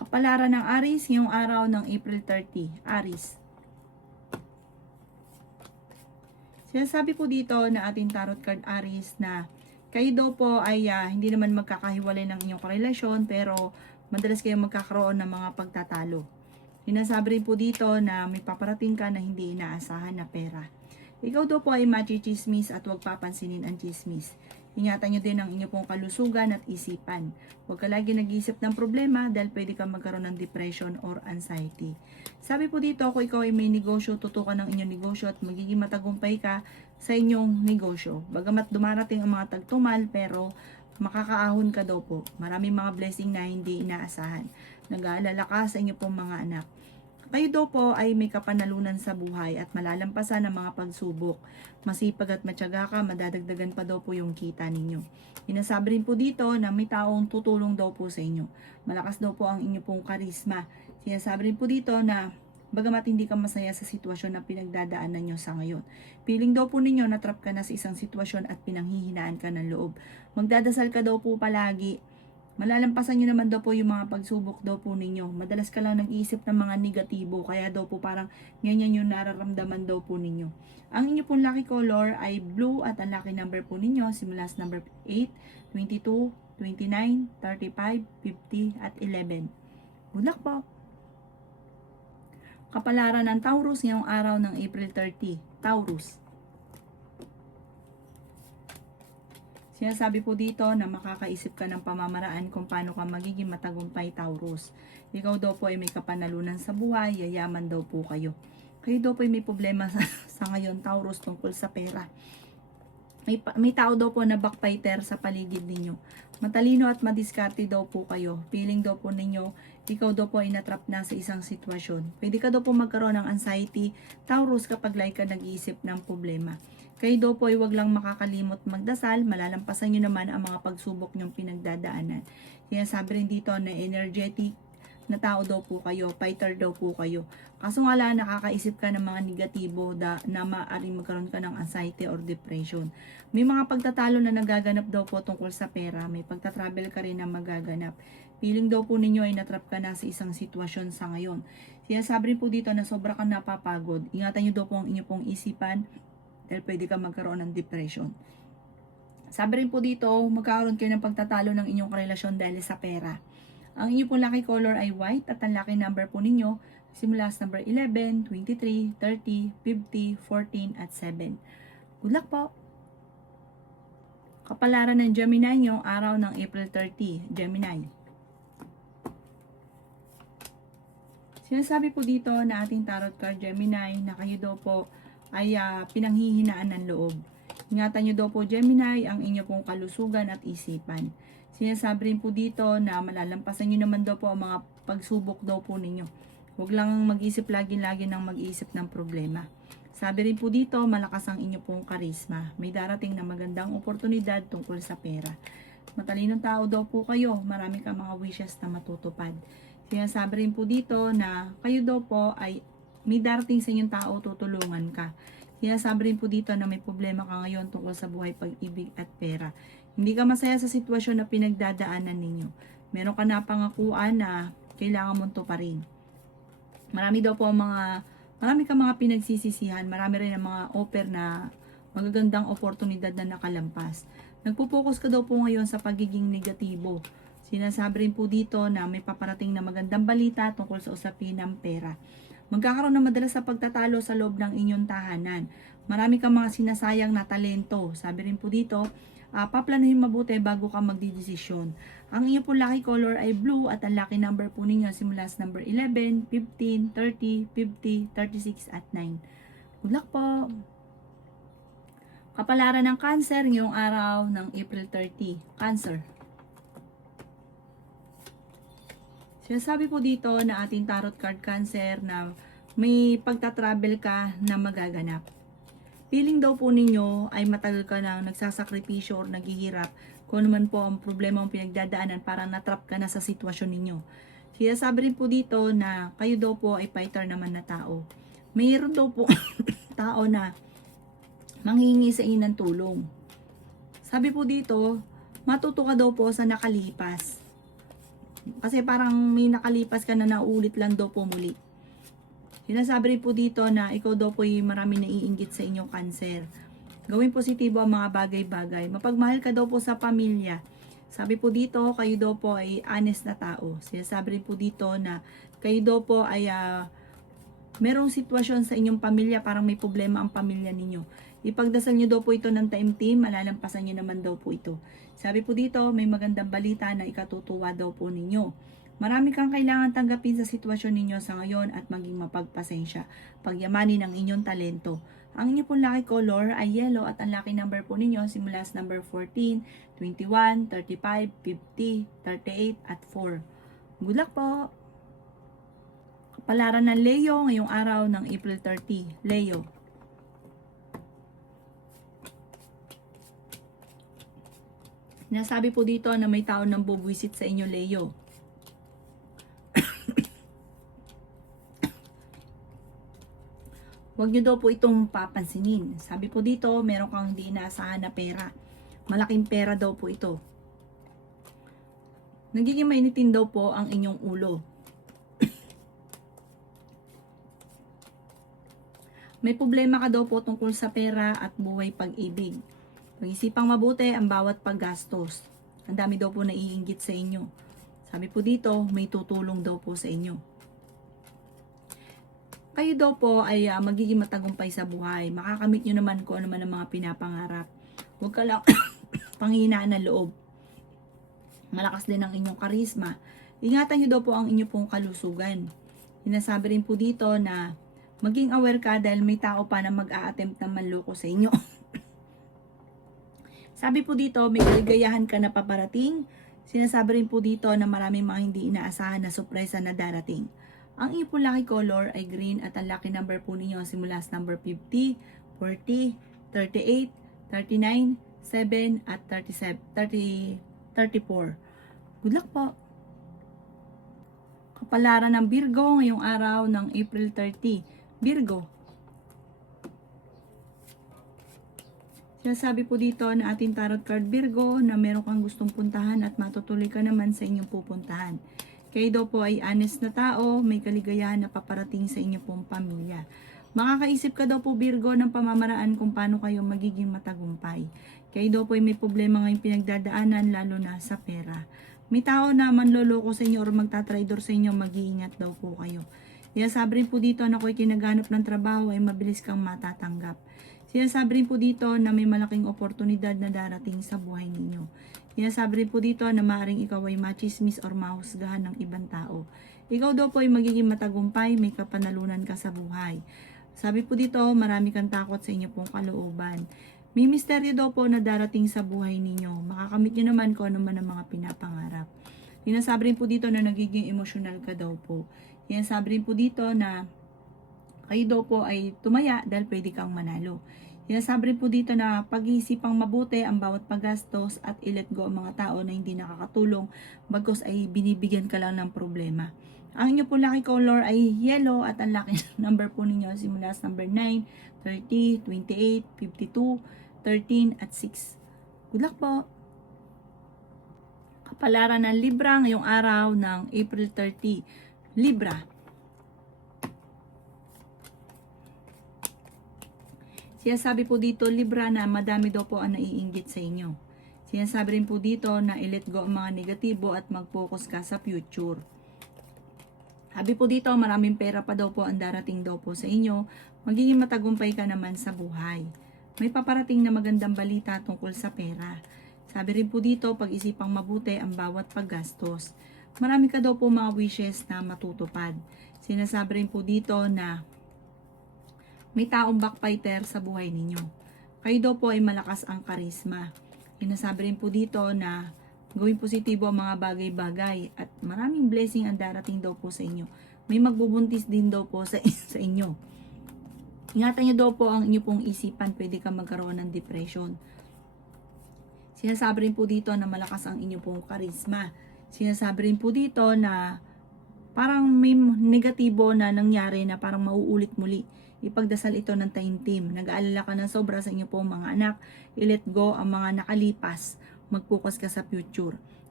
Kapalaran ng Aries ngayong araw ng April 30. Aries. Sinasabi po dito na ating tarot card Aries na kayo daw po ay hindi naman magkakahiwalay ng inyong karelasyon, pero madalas kayong magkakaroon ng mga pagtatalo. Sinasabi rin po dito na may paparating ka na hindi inaasahan na pera. Ikaw daw po ay machichismis at huwag papansinin ang chismis. Ingatan nyo din ang inyong pong kalusugan at isipan. Huwag ka lagi nag-iisip ng problema dahil pwede kang magkaroon ng depression or anxiety. Sabi po dito, kung ikaw ay may negosyo, tutukan ng inyong negosyo at magiging matagumpay ka sa inyong negosyo. Bagamat dumarating ang mga tagtumal, pero makakaahon ka daw po. Maraming mga blessing na hindi inaasahan. Nag-aalala ka sa inyong pong mga anak. Kayo daw po ay may kapanalunan sa buhay at malalampasan ang mga pagsubok. Masipag at matyaga ka, madadagdagan pa daw po yung kita ninyo. Inasabi rin po dito na may taong tutulong daw po sa inyo. Malakas daw po ang inyo pong karisma. Sinasabi rin po dito na bagamat hindi ka masaya sa sitwasyon na pinagdadaanan nyo sa ngayon. Piling daw po ninyo na trap ka na sa isang sitwasyon at pinanghihinaan ka ng loob. Magdadasal ka daw po palagi. Malalampasan nyo naman daw po yung mga pagsubok daw po ninyo. Madalas ka lang nag-iisip ng mga negatibo, kaya daw po parang ganyan yung nararamdaman daw po ninyo. Ang inyo pong lucky color ay blue at ang lucky number po ninyo simula sa number 8, 22, 29, 35, 50 at 11. Good luck po! Kapalaran ng Taurus ngayong araw ng April 30. Taurus. Sinasabi po dito na makakaisip ka ng pamamaraan kung paano ka magiging matagumpay, Taurus. Ikaw daw po ay may kapanalunan sa buhay, yayaman daw po kayo. Kayo daw po ay may problema sa ngayon, Taurus, tungkol sa pera. May tao daw po na backbiter sa paligid ninyo. Matalino at madiskarte daw po kayo. Feeling daw po ninyo, ikaw daw po ay natrap na sa isang sitwasyon. Pwede ka daw po magkaroon ng anxiety, Taurus, kapag like ka nag-iisip ng problema. Kayo daw po ay wag lang makakalimot magdasal, malalampasan nyo naman ang mga pagsubok nyong pinagdadaanan. Sinasabi rin dito na energetic na tao daw po kayo, fighter daw po kayo. Kaso nga lang, nakakaisip ka ng mga negatibo na maaaring magkaroon ka ng anxiety or depression. May mga pagtatalo na nagaganap daw po tungkol sa pera, may pagtatravel ka rin na magaganap. Feeling daw po ninyo ay natrap ka na sa isang sitwasyon sa ngayon. Sinasabi rin po dito na sobra kang napapagod. Ingatan nyo daw po ang inyong pong isipan, dahil pwede ka magkaroon ng depression. Sabi rin po dito, magkakaroon kayo ng pagtatalo ng inyong karelasyon dahil sa pera. Ang inyong pong lucky color ay white at ang lucky number po ninyo simula sa number 11, 23, 30, 50, 14 at 7. Good luck po! Kapalaran ng Gemini ngayong araw ng April 30. Gemini. Sinasabi po dito na ating tarot card Gemini na kayo daw po ay pinanghihinaan ng loob. Ingatan nyo daw po Gemini ang inyo pong kalusugan at isipan. Sinasabi rin po dito na malalampasan nyo naman daw po ang mga pagsubok daw po ninyo. Huwag lang mag-isip lagi-lagi ng mag-iisip ng problema. Sabi rin po dito, malakas ang inyo pong karisma. May darating na magandang oportunidad tungkol sa pera. Matalinong tao daw po kayo, marami kang mga wishes na matutupad. Sinasabi rin po dito na kayo daw po ay may darating sa inyong tao, tutulungan ka. Sinasabi rin po dito na may problema ka ngayon tungkol sa buhay, pag-ibig at pera. Hindi ka masaya sa sitwasyon na pinagdadaanan ninyo. Meron ka na pangakuan na kailangan mong tuparin. Marami ka mga pinagsisisihan, marami rin ang mga offer na magagandang oportunidad na nakalampas. Nagpo-focus ka daw po ngayon sa pagiging negatibo. Sinasabi rin po dito na may paparating na magandang balita tungkol sa usapin ng pera. Magkakaroon na madalas sa pagtatalo sa loob ng inyong tahanan. Marami kang mga sinasayang na talento. Sabi rin po dito, paplanuhin mabuti bago ka magdidesisyon. Ang inyong po lucky color ay blue at ang lucky number po ninyo simula sa number 11, 15, 30, 50, 36 at 9. Good luck po! Kapalaran ng Cancer ngayong araw ng April 30. Cancer. Sinasabi po dito na ating tarot card Cancer na may pagtatravel ka na magaganap. Feeling daw po ninyo ay matagal ka na nagsasakripisyo or naghihirap kung naman po ang problema ang pinagdadaanan, parang natrap ka na sa sitwasyon ninyo. Sinasabi rin po dito na kayo daw po ay fighter naman na tao. Mayroon daw po tao na manghingi sa inyo ng tulong. Sabi po dito, matuto ka daw po sa nakalipas. Kasi parang may nakalipas ka na naulit lang daw po muli. Sinasabi rin po dito na ikaw daw po ay marami naiinggit sa inyong cancer. Gawing positibo ang mga bagay-bagay. Mapagmahal ka daw po sa pamilya. Sabi po dito, kayo daw po ay honest na tao. Sinasabi rin po dito na kayo daw po ay merong sitwasyon sa inyong pamilya, parang may problema ang pamilya ninyo. Ipagdasal nyo daw po ito ng taimtim, malalampasan nyo naman daw po ito. Sabi po dito, may magandang balita na ikatutuwa daw po ninyo. Marami kang kailangan tanggapin sa sitwasyon ninyo sa ngayon at maging mapagpasensya. Pagyamanin ang inyong talento. Ang inyo pong lucky color ay yellow at ang lucky number po ninyo simula sa number 14, 21, 35, 50, 38 at 4. Good luck po! Kapalaran ng Leo ngayong araw ng April 30. Leo. Nasabi po dito na may tao nang bubwisit sa inyo, Leo. Huwag nyo daw po itong papansinin. Sabi po dito, meron kang di inaasahan na pera. Malaking pera daw po ito. Nagiging mainitin daw po ang inyong ulo. May problema ka daw po tungkol sa pera at buhay pag-ibig. Pag-isipang mabuti ang bawat paggastos. Ang dami daw po naiinggit sa inyo. Sabi po dito, may tutulong daw po sa inyo. Kayo daw po ay magiging matagumpay sa buhay. Makakamit nyo naman kung ano man ang mga pinapangarap. Huwag ka lang panghinaan ng loob. Malakas din ang inyong karisma. Ingatan nyo daw po ang inyong pong kalusugan. Sinasabi rin po dito na maging aware ka dahil may tao pa na mag-a-attempt na manloko sa inyo. Sabi po dito, may kaligayahan ka na paparating. Sinasabi rin po dito na maraming mga hindi inaasahan na surpresa na darating. Ang inyong pong lucky color ay green at ang lucky number po ninyo simula sa number 50, 40, 38, 39, 7 at 37, 34. Good luck po! Kapalaran ng Virgo ngayong araw ng April 30. Virgo. Sinasabi po dito na ating tarot card Virgo na meron kang gustong puntahan at matutuloy ka naman sa inyong pupuntahan. Kayo daw po ay honest na tao, may kaligayahan na paparating sa inyong pong pamilya. Makakaisip ka daw po Virgo ng pamamaraan kung paano kayo magiging matagumpay. Kayo daw po ay may problema ngayong pinagdadaanan lalo na sa pera. May tao na manloloko sa inyo o magtatraidor sa inyo, mag-iingat daw po kayo. Sinasabi rin po dito na kung kinaganap ng trabaho ay mabilis kang matatanggap. Sinasabi rin po dito na may malaking oportunidad na darating sa buhay ninyo. Sinasabi rin po dito na maaaring ikaw ay machismis or mahusgahan ng ibang tao. Ikaw daw po ay magiging matagumpay, may kapanalunan ka sa buhay. Sabi po dito, marami kang takot sa inyo pong kalooban. May misteryo daw po na darating sa buhay ninyo. Makakamit nyo naman kung ano man ang mga pinapangarap. Sinasabi rin po dito na nagiging emosyonal ka daw po. Sinasabi rin po dito na kayo daw po ay tumaya dahil pwede kang manalo. Sinasabi rin po dito na pag-iisipang mabuti ang bawat paggastos at i-let go ang mga tao na hindi nakakatulong bagkus ay binibigyan ka lang ng problema. Ang inyo po lucky color ay yellow at ang lucky number po ninyo simula sa number 9, 30, 28, 52, 13 at 6. Good luck po! Kapalaran ng Libra ngayong araw ng April 30. Libra. Sinasabi po dito, Libra, na madami daw po ang naiinggit sa inyo. Sinasabi rin po dito na i-let go ang mga negatibo at mag-focus ka sa future. Sabi po dito, maraming pera pa daw po ang darating daw po sa inyo. Magiging matagumpay ka naman sa buhay. May paparating na magandang balita tungkol sa pera. Sabi rin po dito, pag-isipang mabuti ang bawat paggastos. Marami ka daw po mga wishes na matutupad. Sinasabi rin po dito na may taong backfighter sa buhay ninyo. Kayo daw po ay malakas ang karisma. Sinasabi rin po dito na gawing positibo ang mga bagay-bagay at maraming blessing ang darating daw po sa inyo. May magbubuntis din daw po sa inyo. Ingatan nyo daw po ang inyo pong isipan, pwede ka magkaroon ng depression. Sinasabi rin po dito na malakas ang inyo pong karisma. Sinasabi rin po dito na parang may negatibo na nangyari na parang mauulit muli. Ipagdasal ito ng taimtim. Nag-aalala ka ng sobra sa inyo pong mga anak. I-let go ang mga nakalipas. Mag-focus ka sa future.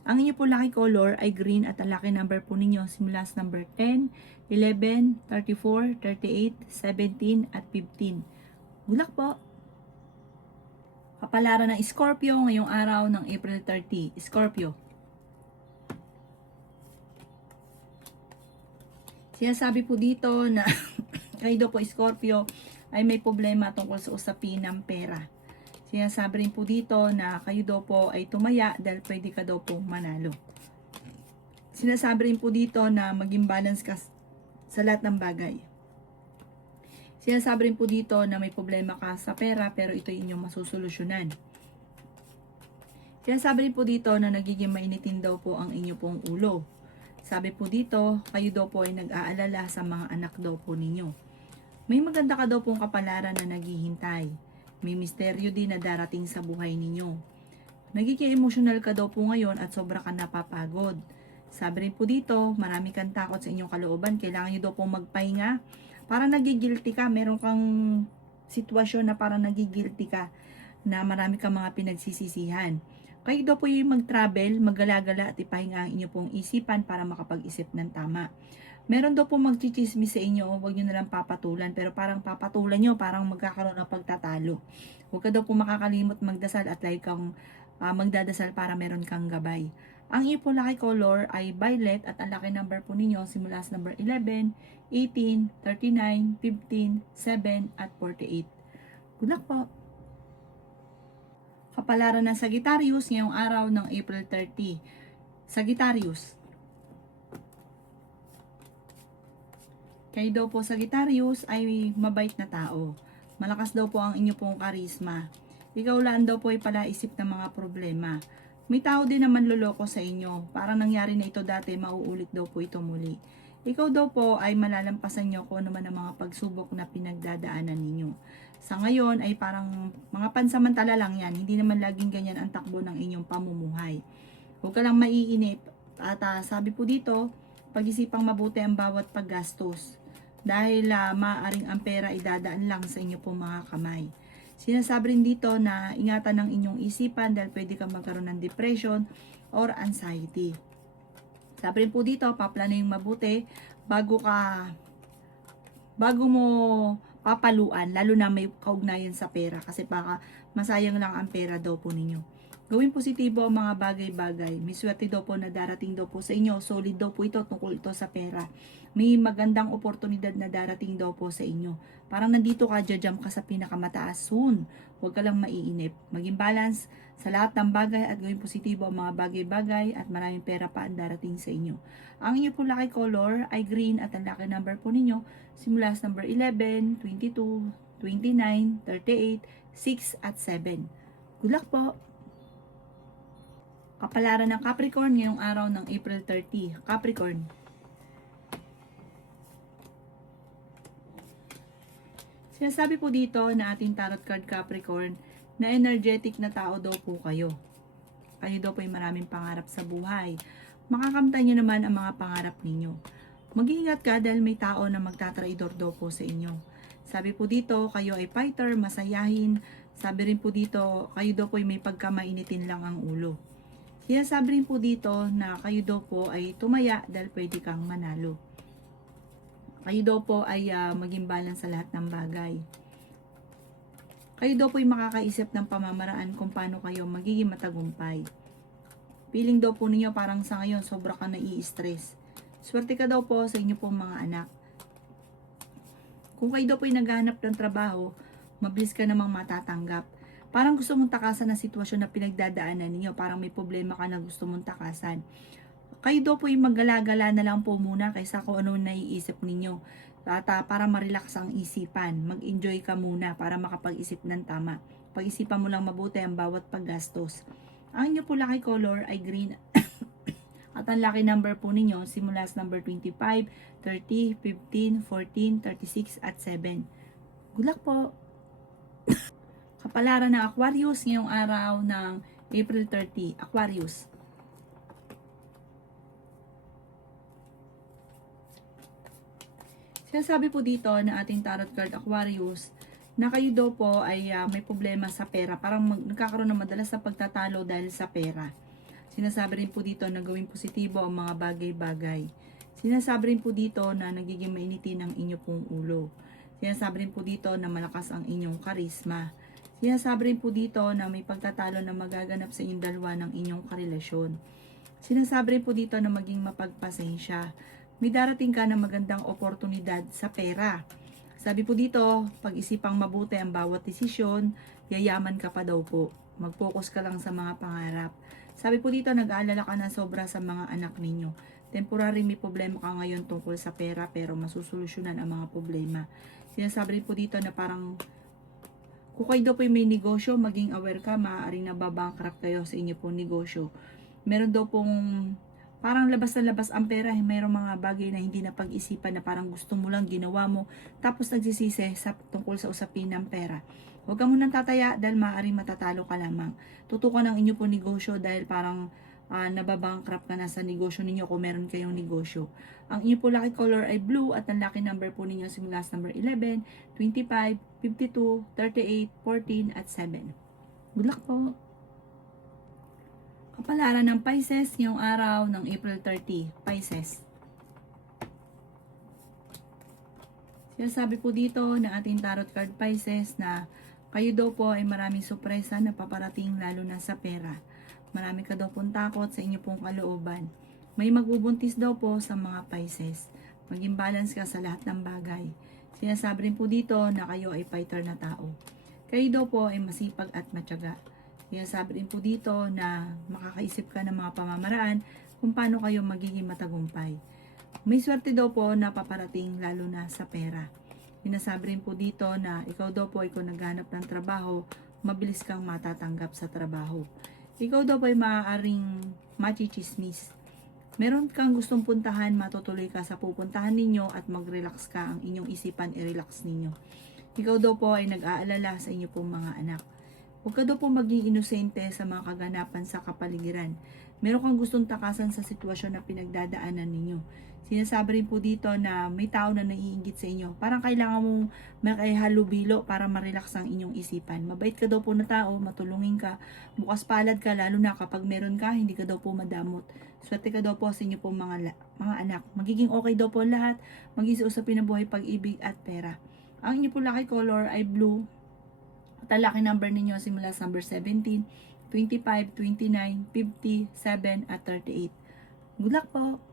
Ang inyo po lucky color ay green at ang lucky number po ninyo simula sa number 10, 11, 34, 38, 17 at 15. Good luck po! Kapalaran ng Scorpio ngayong araw ng April 30. Scorpio. Sinasabi po dito na kayo daw po Scorpio ay may problema tungkol sa usapin ng pera. Sinasabi rin po dito na kayo daw po ay tumaya dahil pwede ka daw po manalo. Sinasabi rin po dito na maging balance ka sa lahat ng bagay. Sinasabi rin po dito na may problema ka sa pera pero ito yung inyong masusolusyonan. Sinasabi rin po dito na nagiging mainitin daw po ang inyo pong ulo. Sabi po dito, kayo daw po ay nag-aalala sa mga anak daw po ninyo. May maganda ka daw pong kapalaran na naghihintay. May misteryo din na darating sa buhay ninyo. Nagiging emotional ka daw po ngayon at sobra ka napapagod. Sabi rin po dito, marami kang takot sa inyong kalooban. Kailangan nyo daw pong magpahinga. Parang nagigilty ka. Meron kang sitwasyon na parang nagigilty ka na marami kang mga pinagsisisihan. Kayo daw po yung mag-travel, maggalagala at ipahinga ang inyo pong isipan para makapag-isip ng tama. Meron daw po magchichismis sa inyo, huwag nyo nalang papatulan, pero parang papatulan nyo, parang magkakaroon ng pagtatalo. Huwag ka daw po makakalimot magdasal at like kang magdadasal para meron kang gabay. Ang iyo po lucky color ay violet at ang lucky number po ninyo simula sa number 11, 18, 39, 15, 7 at 48. Good luck po! Kapalaran ng Sagittarius ngayong araw ng April 30. Sagittarius. Kayo daw po Sagittarius ay mabait na tao. Malakas daw po ang inyo pong karisma. Ikaw lang daw po ay palaisip ng mga problema. May tao din naman loloko sa inyo. Parang nangyari na ito dati, mauulit daw po ito muli. Ikaw daw po ay malalampasan nyo kung ano man ang mga pagsubok na pinagdadaanan ninyo. Sa ngayon ay parang mga pansamantala lang yan. Hindi naman laging ganyan ang takbo ng inyong pamumuhay. Huwag ka lang maiinip. At sabi po dito, pag-isipang mabuti ang bawat paggastos. Dahil maaaring ang pera idadaan lang sa inyo po mga kamay. Sinasabi rin dito na ingatan ng inyong isipan dahil pwede kang magkaroon ng depression or anxiety. Sabi rin po dito, paplanuhin mabuti bago mo papaluan, lalo na may kaugnayan sa pera kasi baka masayang lang ang pera daw po ninyo. Gawin positibo ang mga bagay-bagay. May swerte daw po na darating daw po sa inyo. Solid daw po ito tungkol ito sa pera. May magandang oportunidad na darating daw po sa inyo. Parang nandito ka, jajam ka sa pinakamataas soon. Huwag ka lang maiinip. Maging balance sa lahat ng bagay at gawin positibo ang mga bagay-bagay at maraming pera pa ang darating sa inyo. Ang inyo po lucky color ay green at ang lucky number po ninyo simula sa number 11, 22, 29, 38, 6 at 7. Good luck po! Kapalaran ng Capricorn ngayong araw ng April 30. Capricorn. Sinasabi po dito na ating tarot card Capricorn na energetic na tao daw po kayo. Kayo daw po ay maraming pangarap sa buhay. Makakamtan nyo naman ang mga pangarap ninyo. Mag-iingat ka dahil may tao na magtatraidor daw po sa inyo. Sabi po dito, kayo ay fighter, masayahin. Sabi rin po dito, kayo daw po ay may pagkamainitin lang ang ulo. Sinasabi rin po dito na kayo daw po ay tumaya dahil pwede kang manalo. Kayo daw po ay maging balance sa lahat ng bagay. Kayo daw po ay makakaisip ng pamamaraan kung paano kayo magiging matagumpay. Feeling daw po ninyo parang sa ngayon sobra ka nai-stress. Swerte ka daw po sa inyo pong mga anak. Kung kayo daw po ay naghahanap ng trabaho, mabilis ka namang matatanggap. Parang gusto mong takasan na sitwasyon na pinagdadaanan ninyo. Parang may problema ka na gusto mong takasan. Kayo daw po yung maggalagala na lang po muna kaysa kung ano naiisip ninyo. Para ma-relax ang isipan. Mag-enjoy ka muna para makapag-isip ng tama. Pag-isipan mo lang mabuti ang bawat paggastos. Ang inyo po lucky color ay green. At ang lucky number po ninyo simula sa number 25, 30, 15, 14, 36 at 7. Good luck po! Kapalaran ng Aquarius ngayong araw ng April 30. Aquarius. Sinasabi po dito na ating tarot card Aquarius na kayo daw po ay may problema sa pera. Parang nagkakaroon ng madalas sa pagtatalo dahil sa pera. Sinasabi rin po dito na gawing positibo ang mga bagay-bagay. Sinasabi rin po dito na nagiging mainitin ang inyo pong ulo. Sinasabi rin po dito na malakas ang inyong karisma. Sinasabi rin po dito na may pagtatalo na magaganap sa inyong dalawa ng inyong karelasyon. Sinasabi rin po dito na maging mapagpasensya. May darating ka na magandang oportunidad sa pera. Sabi po dito, pag-isipang mabuti ang bawat desisyon, yayaman ka pa daw po. Mag-focus ka lang sa mga pangarap. Sabi po dito, nag-aalala ka na sobra sa mga anak ninyo. Temporary may problema ka ngayon tungkol sa pera pero masusolusyonan ang mga problema. Sinasabi rin po dito na parang kung kayo daw po may negosyo, maging aware ka, maaaring nababankrupt kayo sa inyo pong negosyo. Meron daw pong parang labas na labas ang pera, mayroong mga bagay na hindi na pag-isipan na parang gusto mo lang, ginawa mo, tapos nagsisisi sa tungkol sa usapin ng pera. Huwag ka munang tataya dahil maaaring matatalo ka lamang. Tutukan ang inyo po negosyo dahil parang nababankrupt ka na sa negosyo ninyo kung meron kayong negosyo. Ang inyo po lucky color ay blue at ang lucky number po ninyo simula sa number 11, 25, 52, 38, 14 at 7. Good luck po! Kapalaran ng Pisces ngayong araw ng April 30, Pisces. Sinasabi po dito ng ating tarot card Pisces na kayo daw po ay maraming sorpresa na paparating lalo na sa pera. Marami ka daw pong takot sa inyo pong kalooban. May magbubuntis daw po sa mga Pisces. Maging balance ka sa lahat ng bagay. Sinasabi rin po dito na kayo ay fighter na tao. Kayo daw po ay masipag at matyaga. Sinasabi rin po dito na makakaisip ka ng mga pamamaraan kung paano kayo magiging matagumpay. May swerte daw po na paparating lalo na sa pera. Sinasabi rin po dito na ikaw daw po ay kung naghanap ng trabaho, mabilis kang matatanggap sa trabaho. Ikaw daw po ay maaaring machichismis. Meron kang gustong puntahan, matutuloy ka sa pupuntahan ninyo at mag-relax ka, ang inyong isipan i-relax ninyo. Ikaw daw po ay nag-aalala sa inyo pong mga anak. Huwag ka daw po maging inosente sa mga kaganapan sa kapaligiran. Meron kang gustong takasan sa sitwasyon na pinagdadaanan ninyo. Sinasabi rin po dito na may tao na naiinggit sa inyo. Parang kailangan mong makihalubilo para ma-relax ang inyong isipan. Mabait ka daw po na tao, matulungin ka, bukas palad ka, lalo na kapag meron ka, hindi ka daw po madamot. Swerte ka daw po sa inyo po mga anak. Magiging okay daw po lahat, mag-iusapin ng buhay, pag-ibig at pera. Ang inyo po lucky color ay blue. At ang lucky number ninyo simula sa number 17, 25, 29, 50, 7 at 38. Good luck po!